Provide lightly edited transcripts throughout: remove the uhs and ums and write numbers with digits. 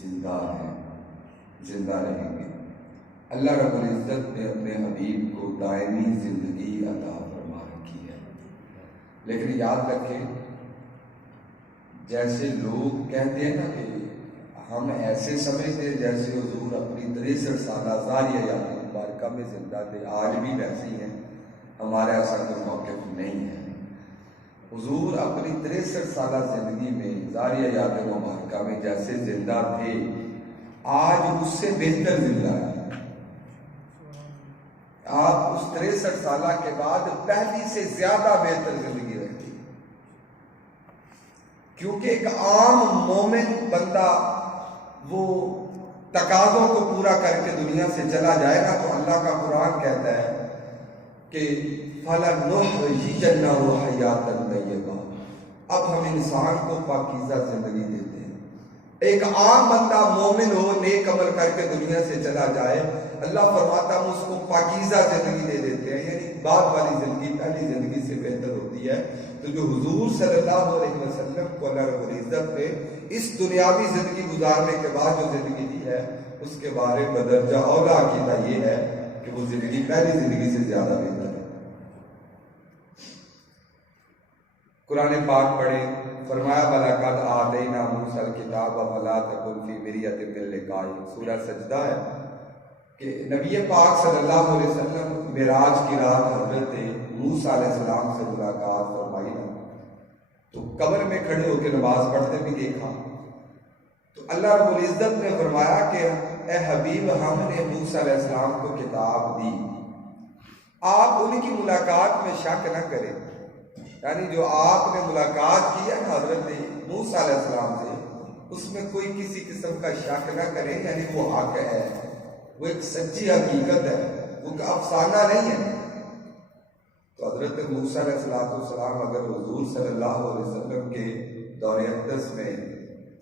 زندہ ہیں، زندہ رہیں گے۔ اللہ رب العزت نے اپنے حبیب کو دائمی زندگی عطا فرما رکھی ہے، لیکن یاد رکھیں جیسے لوگ کہتے ہیں نا کہ ہم ایسے سمجھتے ہیں جیسے حضور اپنی 63 سالہ ظاہری حیات مبارکہ میں زندہ تھے، آج بھی ویسے ہی ہیں، ہمارا ایسا کوئی موقف نہیں ہے۔ حضور اپنی 63 سالہ زندگی میں ظاہری حیات مبارکہ میں جیسے زندہ تھے، آج اس سے بہتر زندہ ہے۔ آپ اس 63 سالہ کے بعد پہلی سے زیادہ بہتر زندگی رکھتے ہیں، کیونکہ ایک عام مومن بندہ وہ تقاضوں کو پورا کر کے دنیا سے چلا جائے گا تو اللہ کا قرآن کہتا ہے کہ فَلَنُحْيِيَنَّهُ حَيَاةً طَيِّبَةً، اب ہم انسان کو پاکیزہ زندگی دیتے ہیں۔ ایک عام بندہ مومن ہو، نیک عمل کر کے دنیا سے چلا جائے، اللہ فرماتا ہم اس کو پاکیزہ زندگی دے دیتے ہیں، یعنی بعد والی زندگی پہلی زندگی سے بہتر ہوتی ہے۔ تو جو حضور صلی اللہ علیہ وسلم کو اللہ رب العزت نے اس دنیاوی زندگی گزارنے کے بعد جو زندگی دی ہے، اس کے بارے بدرجہ اولا عقیدہ یہ ہے کہ وہ زندگی پہلی زندگی سے زیادہ بہتر ہے۔ قرآن پاک پڑھیں، فرمایا وَلَقَدْ آتَيْنَا مُوسَىٰ الْكِتَابَ فَلَا تَكُنْ فِي مِرْيَةٍ مِّن لِقَائِهِ، سورہ سجدہ ہے کہ نبی پاک صلی اللہ علیہ وسلم معراج کی رات حضرت موسیٰ علیہ السلام سے ملاقات فرمائی نا، تو قبر میں کھڑے ہو کے نماز پڑھتے بھی دیکھا، تو اللہ رب العزت نے فرمایا کہ اے حبیب ہم نے موسیٰ علیہ السلام کو کتاب دی، آپ ان کی ملاقات میں شک نہ کریں، یعنی جو آپ نے ملاقات کی ہے نا حضرت موسیٰ علیہ السلام سے، اس میں کوئی کسی قسم کا شک نہ کریں، یعنی وہ حق ہے، وہ ایک سچی حقیقت ہے، وہ افسانہ نہیں ہے۔ تو حضرت موسیٰ علیہ السلام اگر حضور صلی اللہ علیہ وسلم کے دور اقدس میں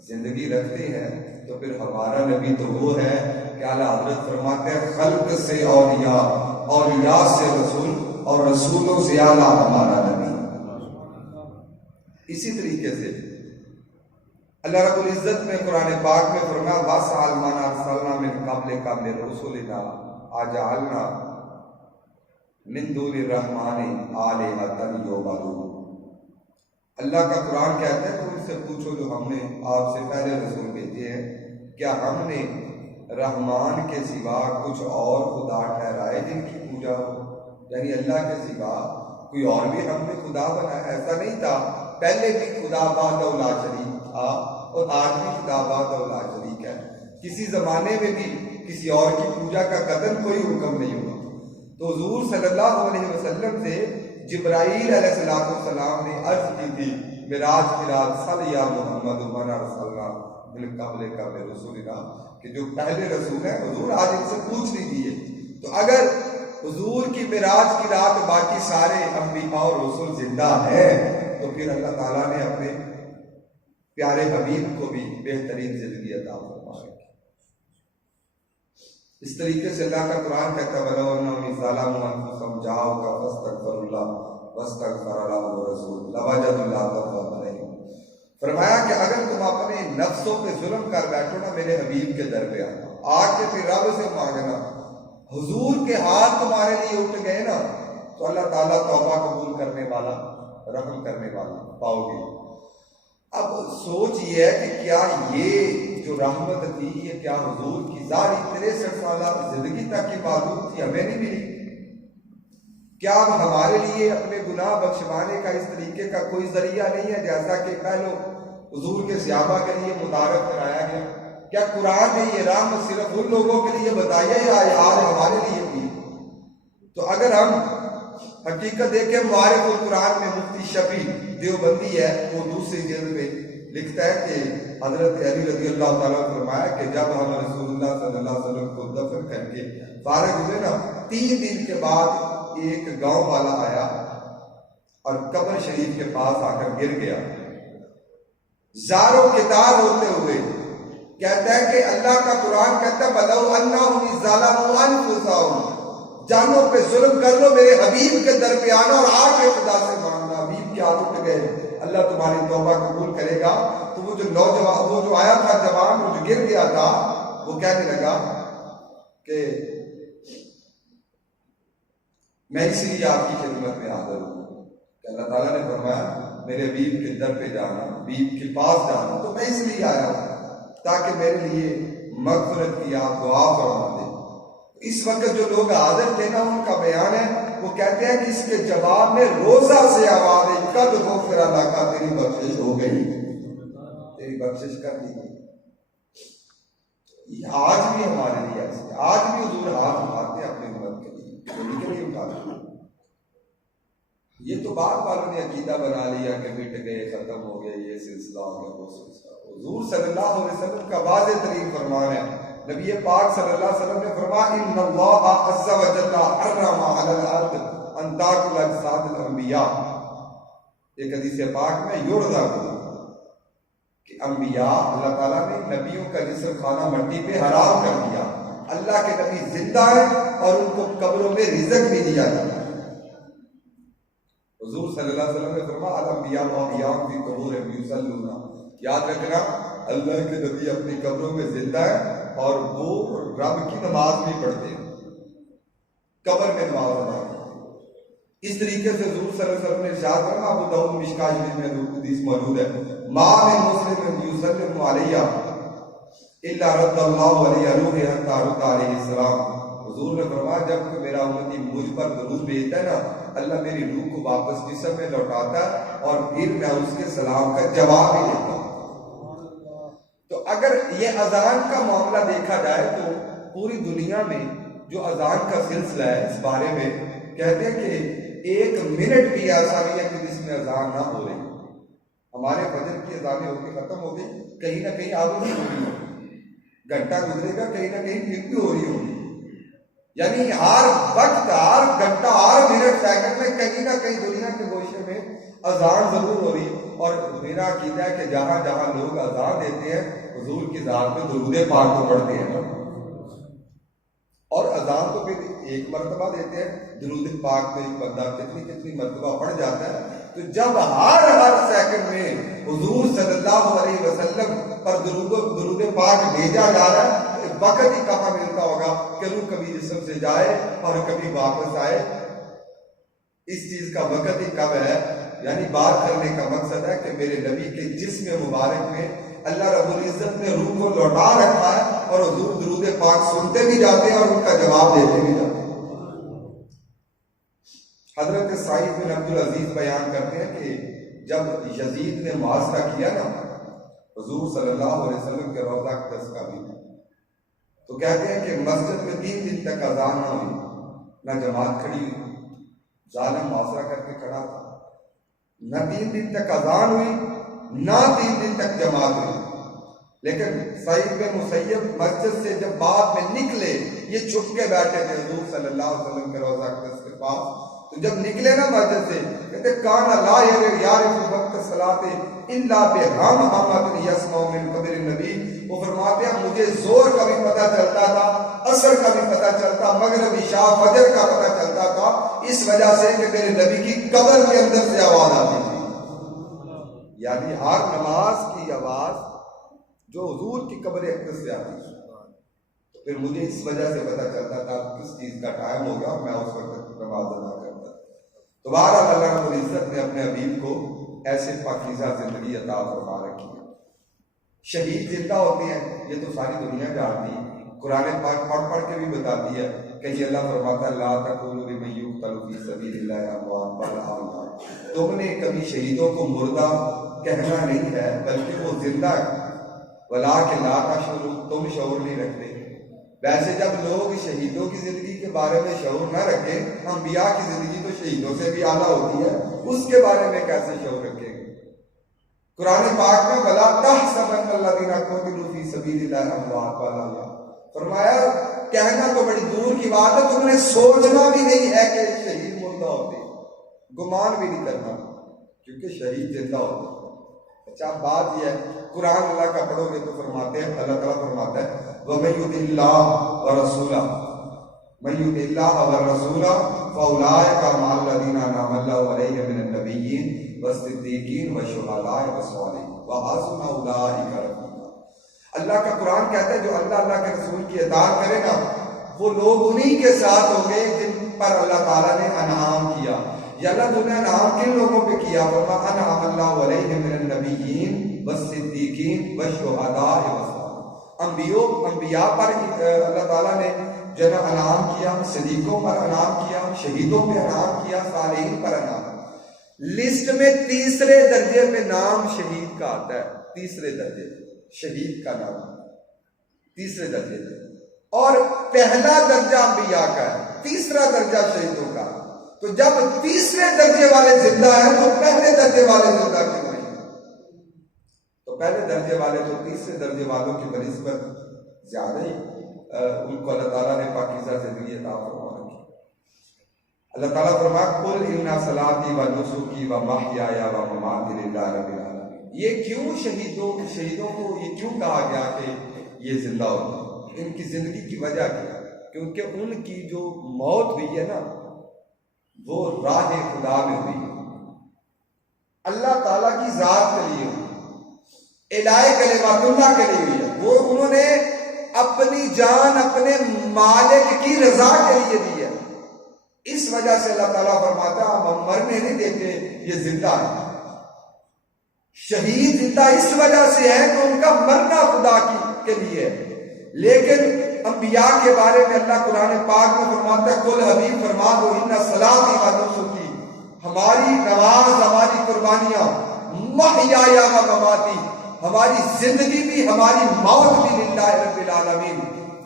زندگی رکھتے ہیں تو پھر ہمارا نبی تو وہ ہے کہ اعلیٰ حضرت فرماتے ہیں خلق سے اولیاء، اولیاء سے رسول، اور رسولوں سے اعلیٰ ہمارا نبی۔ اسی طریقے سے اللہ رب العزت نے قرآن پاک میں فرمایا وَاسْأَلْ مَنْ أَرْسَلْنَا مِنْ قَبْلِكَ مِنْ رُسُلِنَا أَجَعَلْنَا مِنْ دُونِ الرَّحْمَٰنِ آلِهَةً يُعْبَدُونَ، اللہ کا قرآن کہتا ہے تو ان سے پوچھو جو ہم نے آپ سے پہلے رسول بھیجے ہیں، کیا ہم نے رحمان کے سوا کچھ اور خدا ٹھہرائے جن کی پوجا ہو، یعنی اللہ کے سوا کوئی اور بھی ہم نے خدا بنایا؟ ایسا نہیں تھا، پہلے بھی خدا وحدہ لا شریک تھا اور آج بھی خدا وحدہ لا شریک ہے، کسی زمانے میں بھی کسی اور کی پوجا کا قطعاً کوئی حکم نہیں ہوا۔ تو حضور صلی اللہ علیہ وسلم سے جبرائیل علیہ السلام نے عرض کی تھی معراج کی رات صلی یا محمد من ارسلنا من قبلک من رسولنا، کہ جو پہلے رسول ہیں حضور آج ان سے پوچھ لیجیے۔ تو اگر حضور کی معراج کی رات باقی سارے انبیاء اور رسول زندہ ہیں تو پھر اللہ تعالیٰ نے اپنے پیارے حبیب کو بھی بہترین زندگی عطا فرمائی۔ اس طریقے سے اللہ کا قرآن کہتا ہے وَلَوْ أَنَّهُمْ إِذْ ظَلَمُوا أَنفُسَهُمْ جَاءُوكَ فَاسْتَغْفَرُوا اللَّهَ وَاسْتَغْفَرَ لَهُمُ الرَّسُولُ لَوَجَدُوا اللَّهَ تَوَّابًا رَحِيمًا، فرمایا کہ اگر تم اپنے نفسوں پہ ظلم کر بیٹھو نا، میرے حبیب کے در پہ آ کے پھر رب سے مانگنا، حضور کے ہاتھ تمہارے لیے اٹھ گئے نا تو اللہ تعالیٰ توبہ قبول کرنے والا، رحم کرنے والا پاؤ گے۔ اب سوچ یہ ہے کہ کیا یہ جو رحمت تھی یہ کیا حضور کی ظاہری 63 سالہ زندگی تک کی معلوم تھی، ہمیں نہیں ملی؟ کیا ہمارے لیے اپنے گناہ بخشوانے کا اس طریقے کا کوئی ذریعہ نہیں ہے جیسا کہ پہلو حضور کے صحابہ کے لیے متعارف کرایا گیا؟ کیا قرآن نے یہ رحمت صرف ان لوگوں کے لیے بتائی ہے یا آج ہمارے لیے بھی؟ تو اگر ہم حقیقت دیکھیں معارف القرآن میں مفتی شفیع دیوبندی ہے، وہ دوسری جلد میں لکھتا ہے کہ حضرت علی رضی اللہ تعالیٰ نے فرمایا کہ جب ہم رسول اللہ صلی اللہ علیہ وسلم کو دفن کر کے فارغ ہوئے نا، 3 دن کے بعد ایک گاؤں والا آیا اور قبر شریف کے پاس آ کر گر گیا، زاروں کتار ہوتے ہوئے کہتا ہے کہ اللہ کا قرآن کہتا ہے وَلَوْ أَنَّهُمْ إِذْ ظَلَمُوا أَنفُسَهُمْ، جانوں پہ ظلم کر لو، میرے حبیب کے در پہ آنا اور آ کے خدا سے مانگنا۔ حبیب کے ہاتھ اٹھ گئے، اللہ تمہاری توبہ قبول کرے گا. تو وہ جو نوجوان، وہ جو آیا تھا جوان، وہ جو گر گیا تھا، وہ کہنے لگا کہ میں اس لیے آپ کی خدمت میں حاضر ہوں. کہ اللہ تعالیٰ نے فرمایا میرے حبیب کے در پہ جانا، حبیب کے پاس جانا، تو میں اس لیے آیا ہوں تاکہ میرے لیے مغفرت کی آپ دعا فرما دیں. اس وقت جو لوگ حاضر تھے نا، ان کا بیان ہے، وہ کہتے ہیں کہ اس کے جواب میں روزہ سے آواز ہے، قد غفر لک، تیری بخشش ہو گئی، تیری بخشش کر دی گئی. آج بھی ہمارے لیے ایسے، آج بھی حضور ہاتھ اٹھاتے ہیں اپنی امت کے لیے، انہیں کے لیے اٹھاتے ہیں. یہ تو بعد والوں نے عقیدہ بنا لیا کہ مٹ گئے، ختم ہو گئے، یہ سلسلہ ہو گیا، وہ سلسلہ. حضور صلی اللہ علیہ وسلم کا واضح ترین فرمان ہے. نبی پاک صلی اللہ علیہ وسلم نے فرمایا ان اللہ عز وجل حرم علی الارض ان تاکل اجساد الانبیاء. ایک حدیث پاک میں یرضا کہ انبیاء، اللہ تعالیٰ نے نبیوں کا جسم کھانا مٹی پہ حرام کر دیا. اللہ کے نبی زندہ ہیں اور ان کو قبروں میں رزق بھی دیا جاتا ہے. حضور صلی اللہ علیہ وسلم نے فرمایا الانبیاء واحیاء فی قبورہم یصلون. یاد رکھنا اللہ کے نبی اپنی قبروں میں زندہ ہیں اور وہ رب کی نماز بھی پڑھتے ہیں، قبر میں نماز ادا کرتے ہیں. اس طریقے سے حضور صلی اللہ علیہ وسلم نے ارشاد فرمایا، ابو داؤد مشکاہ شریف میں حدیث موجود ہے، ما من مسلم یسلم علیہ الا رد اللہ علیہ روح حتی رد علیہ السلام. حضور نے فرمایا جب کہ میرا امتی مجھ پر درود بھیجتا ہے نا، اللہ میری روح کو واپس جسم میں لوٹاتا ہے اور پھر میں اس کے سلام کا جواب بھی دیتا ہوں. تو اگر یہ اذان کا معاملہ دیکھا جائے تو پوری دنیا میں جو اذان کا سلسلہ ہے، اس بارے میں کہتے ہیں کہ 1 منٹ بھی ایسا نہیں ہے کہ جس میں اذان نہ ہو رہی. ہمارے فجر کی اذانیں ہو کے ختم ہو گئی، کہیں نہ کہیں آگے بھی ہو رہی ہوگی، گھنٹہ گزرے گا کہیں نہ کہیں پھر بھی ہو رہی ہوگی. یعنی ہر وقت، ہر گھنٹہ، ہر منٹ، سیکنڈ میں کہیں نہ کہیں دنیا کے گوشے میں اذان ضرور ہو رہی. اور میرا عقیدہ ہے کہ جہاں جہاں لوگ اذان دیتے ہیں حضور کی ذات پہ درود پاک کو پڑھتے ہیں، اور اذان تو پھر ایک مرتبہ دیتے ہیں، درود پاک پہ ایک بندہ کتنی مرتبہ پڑھ جاتا ہے. تو جب ہر سیکنڈ میں حضور صلی اللہ علیہ وسلم پر درود پاک بھیجا جا رہا ہے، وقت ہی کہاں ملتا ہوگا کہ روح کبھی جسم سے جائے اور کبھی واپس آئے. اس چیز کا وقت ہی کب ہے؟ یعنی بات کرنے کا مقصد ہے کہ میرے نبی کے جسم مبارک میں اللہ رب العزت نے روح کو لوٹا رکھا ہے اور حضور درود پاک سنتے بھی جاتے ہیں اور ان کا جواب دیتے بھی جاتے ہیں. حضرت سعید بن عبدالعزیز بیان کرتے ہیں کہ جب یزید نے محاصرہ کیا نا حضور صلی اللہ علیہ وسلم کے روضہ اقدس کا بھی، تو کہتے ہیں کہ مسجد میں 3 دن تک اذان نہ ہوئی، نہ جماعت کھڑی ہوئی. ظالم محاصرہ کر کے کھڑا تھا، نہ 3 دن تک اذان ہوئی، نہ 3 دن تک جماعت ہوئی. لیکن سعید بن مسیب مسجد سے جب بعد میں نکلے، یہ چھپ کے بیٹھے تھے حضور صلی اللہ علیہ وسلم کے روضہ اقدس کے پاس. تو جب نکلے نا مسجد سے، کہتے کانا لا یعرف وقت صلاۃ الا بہم حمد یسمع من قبر النبی. وہ فرماتے ہیں مجھے زور کا بھی پتہ چلتا تھا، عصر کا بھی پتہ چلتا، مغرب عشاء فجر کا پتہ چلتا تھا، اس وجہ سے کہ میرے نبی کی قبر کے اندر سے آواز آتی تھی. یعنی ہر نماز کی آواز جو حضور کی قبر اقدس سے آتی تھی. تو پھر مجھے اس وجہ سے پتہ چلتا تھا کس چیز کا ٹائم ہو گیا، میں اس وقت نماز ادا کرتا. تو بہرحال اللہ رب العزت نے اپنے حبیب کو ایسے پاکیزہ زندگی عطا فرما رکھی ہے. شہید زندہ ہوتے ہیں یہ تو ساری دنیا جانتی ہے، قرآن پاک پڑھ کے بھی بتاتی ہے. کہیں اللہ فرماتا ہے لا تقولوا لمن یقتل فی سبیل اللہ اموات بل احیاء. تم نے کبھی شہیدوں کو مردہ کہنا نہیں ہے بلکہ وہ زندہ ہے. ولکن لا تشعرون، تم شعور نہیں رکھتے. ویسے جب لوگ شہیدوں کی زندگی کے بارے میں شعور نہ رکھیں، انبیاء کی زندگی تو شہیدوں سے بھی اعلیٰ ہوتی ہے، اس کے بارے میں کیسے شعور رکھیں گے؟ قرآن پاک میں وَلَا تَحْسَبَنَّ الَّذِينَ قُتِلُوا فِي سَبِيلِ اللَّهِ أَمْوَاتًا بَلْ أَحْيَاءٌ. فرمایا کہنا تو بڑی دور کی بات ہے، تم نے سوچنا بھی نہیں ہے کہ شہید مردہ ہوتے، گمان بھی نہیں کرنا، کیونکہ شہید زندہ ہوتے. اچھا بات یہ ہے قرآن اللہ کا پڑھو گے تو فرماتے ہیں، اللہ تعالیٰ فرماتا ہے وَمَن يُطِعِ اللَّهَ وَرَسُولَهُ مَن يُطِعِ اللَّهَ وَالرَّسُولَ فَأُولَٰئِكَ مَعَ الَّذِينَ أَنْعَمَ اللَّهُ عَلَيْهِم مِّنَ النَّبِيِّينَ النبیین والصدیقین والشہداء والصالحین وحسن اولئک رفیقا۔ اللہ کا قرآن کہتا ہے جو اللہ کے رسول کی اطاعت کرے گا وہ لوگ انہی کے ساتھ ہوں گے جن پر اللہ تعالیٰ نے انعام کیا۔ یا اللہ نے انعام کن لوگوں پہ کیا؟ فرمایا انعم اللہ علیہم من النبیین والصدیقین والشہداء والصالحین۔ انبیاء پر اللہ تعالیٰ نے جو ہے انعام کیا، صدیقوں پر انعام کیا، شہیدوں پہ انعام کیا، صالحین پر انعام۔ لسٹ میں تیسرے درجے پہ نام شہید کا آتا ہے، تیسرے درجے شہید کا نام تیسرے درجے پہ، اور پہلا درجہ انبیاء کا ہے، تیسرا درجہ شہیدوں کا۔ تو جب تیسرے درجے والے زندہ ہیں تو پہلے درجے والے زندہ کیوں نہیں؟ تو پہلے درجے والے تو تیسرے درجے والوں کی بنسبت زیادہ ہی ان کو اللہ تعالیٰ نے پاکیزہ زندگی عطا فرمائی کی۔ اللہ تعالیٰ فرمایا قل ان صلاتی و نسکی و محیایا و مماتی للہ رب العالمین۔ یہ کیوں شہیدوں کو یہ کیوں کہا گیا کہ یہ زندہ ہوتے ہیں؟ ان کی زندگی کی وجہ کیا؟ کیونکہ ان کی جو موت ہوئی ہے نا وہ راہ خدا میں ہوئی، اللہ تعالیٰ کی ذات کے لیے ہوئی، الہ کلمات اللہ کے لیے ہوئی ہے۔ وہ انہوں نے اپنی جان اپنے مالک کی رضا کے لیے دی ہے۔ اس وجہ سے اللہ تعالیٰ فرماتا ہم مرنے نہیں دیتے، یہ زندہ ہے۔ شہید زندہ اس وجہ سے ہے کہ ان کا مرنا خدا کے لیے ہے۔ لیکن انبیاء کے بارے میں اللہ قرآن پاک میں فرماتا ہے قل حبیب فرما دو ان صلاتی و نسکی، ہماری نماز، ہماری قربانیاں، محیایا و مماتی، ہماری زندگی بھی ہماری موت بھی للہ رب العالمین،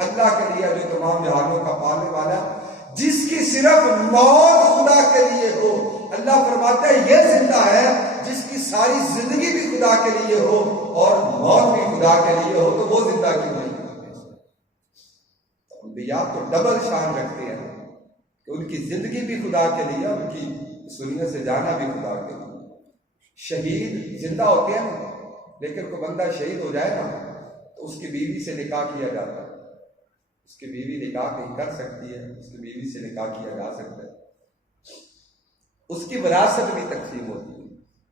اللہ کے لیے جو تمام جہانوں کا پالنے والا ہے، جس کی صرف موت خدا کے لیے ہو۔ اللہ فرماتا ہے یہ زندہ ہے جس کی ساری زندگی بھی خدا کے لیے ہو اور موت بھی خدا کے لیے ہو، تو وہ زندہ کیوں نہیں؟ انبیاء تو ڈبل شان رکھتے ہیں کہ ان کی زندگی بھی خدا کے لیے، ان کی اس دنیا سے جانا بھی خدا کے لیے۔ شہید زندہ ہوتے ہیں نا، لیکن کوئی بندہ شہید ہو جائے نا تو اس کی بیوی سے نکاح کیا جاتا ہے، اس کی بیوی نکاح کہیں کر سکتی ہے، اس کی بیوی سے نکاح کیا جا سکتا ہے، اس کی وراثت بھی تقسیم ہوتی ہے۔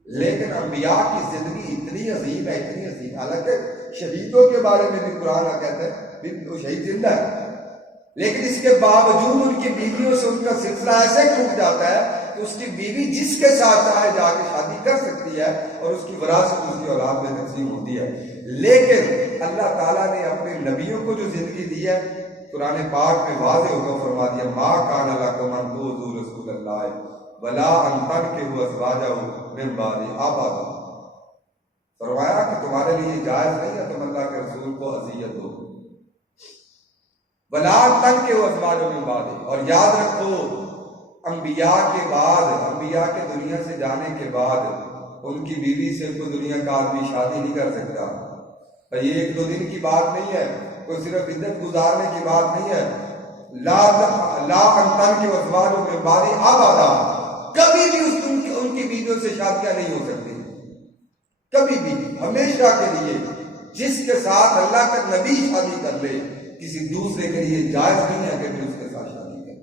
لیکن انبیاء کی زندگی اتنی عظیم ہے، اتنی عظیم، حالانکہ شہیدوں کے بارے میں بھی قرآن کہتا ہے وہ شہید زندہ ہے، لیکن اس کے باوجود ان کی بیویوں سے ان کا سلسلہ ایسے ٹوٹ جاتا ہے کہ اس کی بیوی جس کے ساتھ چاہے جا کے شادی کر سکتی ہے اور اس کی وراثت اس کی اولاد میں تقسیم ہوتی ہے۔ لیکن اللہ تعالیٰ نے اپنے نبیوں کو جو زندگی دی ہے قرآن پاک میں واضح حکم فرما دیا ما کان لکم ان تؤذوا رسول اللہ ولا ان تنکحوا ازواجہ من بعدہ ابدا، فرمایا کہ تمہارے لیے جائز نہیں ہے تم اللہ کے رسول کو اذیت دو، ولا تنکحوا ازواجہ من بعدہ، اور یاد رکھو انبیاء کے بعد، انبیاء کے دنیا سے جانے کے بعد ان کی بیوی سے کوئی دنیا کا آدمی شادی نہیں کر سکتا۔ یہ ایک دو دن کی بات نہیں ہے، کوئی صرف عدت گزارنے کی بات نہیں ہے۔ لا انتن کے ازواج میں باری ابدا، کبھی بھی ان کی بیویوں سے شادیاں نہیں ہو سکتی، کبھی بھی، ہمیشہ کے لیے۔ جس کے ساتھ اللہ کا نبی شادی کر لے کسی دوسرے کے لیے جائز نہیں ہے کہ پھر اس کے ساتھ شادی کرے۔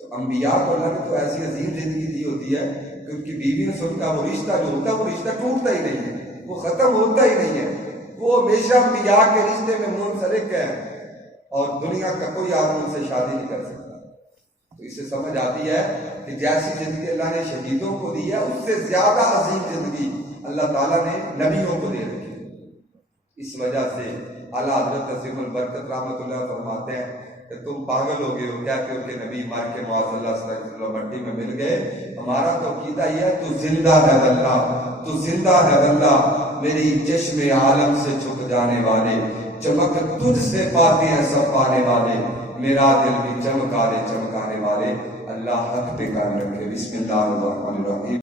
تو انبیاء کو اللہ نے تو ایسی عظیم زندگی دی ہوتی ہے کہ ان کی بیویوں سے ان کا وہ رشتہ جو ہوتا ہے وہ رشتہ ٹوٹتا ہی نہیں ہے، وہ ختم ہوتا ہی نہیں ہے، وہ ہمیشہ انبیاء کے رشتے میں منسلک ہے اور دنیا کا کوئی آدمی ان سے شادی نہیں کر سکتا۔ تو اسے سمجھ آتی ہے کہ جیسی زندگی اللہ نے شہیدوں کو دی ہے اس سے زیادہ عظیم زندگی اللہ تعالیٰ نے نبیوں کو دے رکھی۔ اس وجہ سے اعلیٰ حضرت عظیم البرکت رحمۃ اللہ فرماتے ہیں کہ تم پاگل ہو گئے ہو، کہتے ہو کہ نبی مار کے معاذ اللہ صلی اللہ علیہ وسلم مٹی میں مل گئے۔ ہمارا تو عقیدہ یہ ہے تو زندہ ہے اللہ، تو زندہ ہے اللہ، میری چشم عالم سے چھپ جانے والے، چمک تجھ سے پاتے ہیں سب پانے والے، میرا دل بھی چمکانے والے، اللہ حق پہ قائم رکھے۔ بسم اللہ الرحمن الرحیم۔